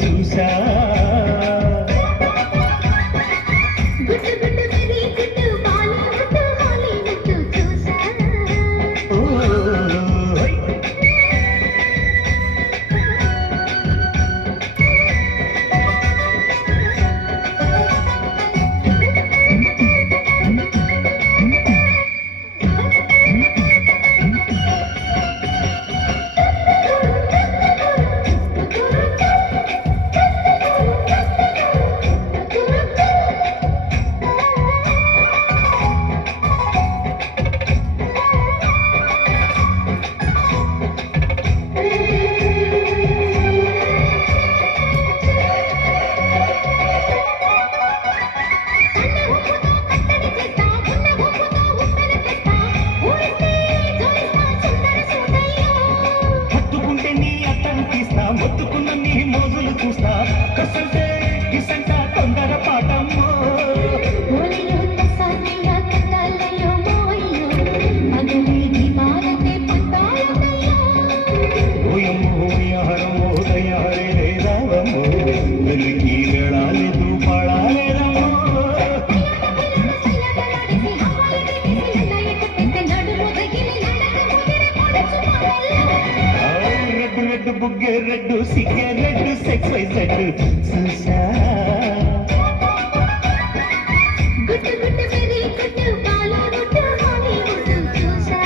చూసా మొత్తుకున్న నీ మోజులు చూస్తా కసంటే కిసంట తొందర పాటమ్మో ఓయమ్మో యారమ్మో దయారే లేదావమ్మో వెలికి వేళాలేదు పాడాలేదమ్మో రెడ్డు బుగ్గే రెడ్డు సిగ్గే రెడ్డు సెక్స్ వై సెడ్ చూసా గుట్టు గుట్టు వెరీ గుట్టు బాలా గుట్టు హానీ గుట్టు చూసా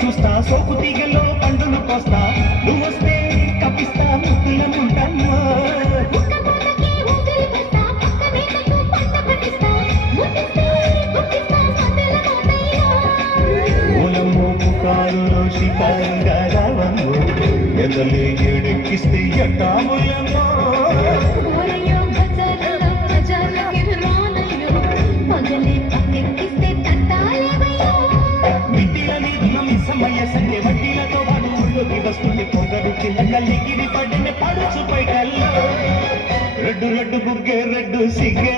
చూస్తా సోపు తీగలో పండును కోస్తా నువ్వు వస్తే కపిస్తా ముద్దుల ముంటమ్మా మూలమ్మో పుకారులో షికారుగా రావమ్మో ఎదలే ఏడెక్కిస్తే ఎట్టాములమ్మో సమయ సంధ్య వడ్డీలతో వాడు ఊళ్ళోకి వస్తుంది పొగరు చిల్లగిరి పడిన పడుచు పైటల్లో రెడ్డు రెడ్డు బుగ్గే రెడ్డు సిగ్గే